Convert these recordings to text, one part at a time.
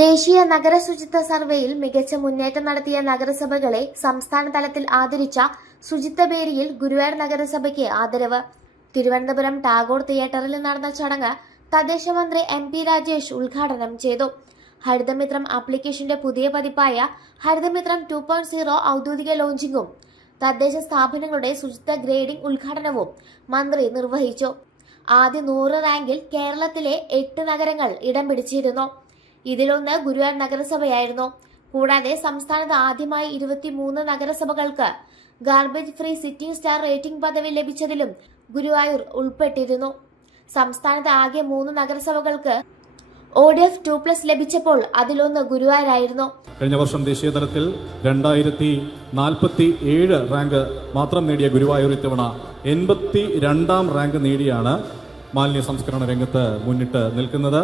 ദേശീയ നഗര ശുചിത്വ സർവേയിൽ മികച്ച മുന്നേറ്റം നടത്തിയ നഗരസഭകളെ സംസ്ഥാന തലത്തിൽ ആദരിച്ച ശുചിത്വബേരിയിൽ ഗുരുവായൂർ നഗരസഭയ്ക്ക് ആദരവ്. തിരുവനന്തപുരം ടാഗോർ തിയേറ്ററിൽ നടന്ന ചടങ്ങ് തദ്ദേശ മന്ത്രി MP രാജേഷ് ഉദ്ഘാടനം ചെയ്തു. ഹരിതമിത്രം ആപ്ലിക്കേഷന്റെ പുതിയ പതിപ്പായ ഹരിതമിത്രം 2.0 ഔദ്യോഗിക ലോഞ്ചിങ്ങും തദ്ദേശ സ്ഥാപനങ്ങളുടെ ശുചിത്വ ഗ്രേഡിംഗ് ഉദ്ഘാടനവും മന്ത്രി നിർവഹിച്ചു. ആദ്യ 100 റാങ്കിൽ കേരളത്തിലെ 8 നഗരങ്ങൾ ഇടം പിടിച്ചിരുന്നു. ഇതിലൊന്ന് ഗുരുവായൂർ നഗരസഭയായിരുന്നു. കൂടാതെ സംസ്ഥാനത്ത് ആദ്യമായി 23 നഗരസഭകൾക്ക് ഗാർബേജ് ഫ്രീ സിറ്റിംഗ് സ്റ്റാർ റേറ്റിംഗ് പദവി ലഭിച്ചതിലും ഗുരുവായൂർ ഉൾപ്പെട്ടിരുന്നു. സംസ്ഥാനത്ത് ആകെ 3 നഗരസഭകൾക്ക് ODF 2+ ലഭിച്ചപ്പോൾ അതിലൊന്ന് ഗുരുവായൂരായിരുന്നു. കഴിഞ്ഞ വർഷം ദേശീയ തലത്തിൽ 2047 റാങ്ക് മാത്രം നേടിയ ഗുരുവായൂർ ഇത്തവണ 82ാം റാങ്ക് നേടിയാണ് മാലിന്യ സംസ്കരണ രംഗത്ത് മുന്നിട്ട് നിൽക്കുന്നത്.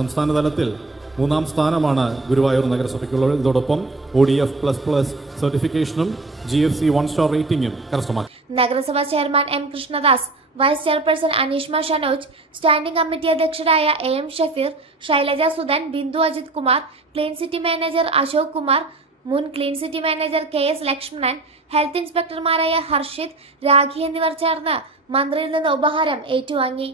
സംസ്ഥാന തലത്തിൽ 3ാം സ്ഥാനമാണ് ഗുരുവായൂർ നഗരസഭയ്ക്കുള്ളത്. ഇതോടൊപ്പം ODF++ സർട്ടിഫിക്കേഷനും GFC 1 സ്റ്റാർ റേറ്റിംഗും കരസ്ഥമാക്കി. നഗരസഭാ chairman M Krishnadas, vice chairperson Aneeshma Shanoj, standing committee അധ്യക്ഷരായ AM Shafeer, Shailaja Sudhan, Bindu Ajith Kumar, clean city manager Ashok Kumar, മുൻ clean city manager KS Lakshmanan, health ഇൻസ്പെക്ടർമാരായ ഹർഷിത്, രാഖി എന്നിവർ ചേർന്ന് മന്ത്രിയിൽ നിന്ന് ഉപഹാരം ഏറ്റുവാങ്ങി.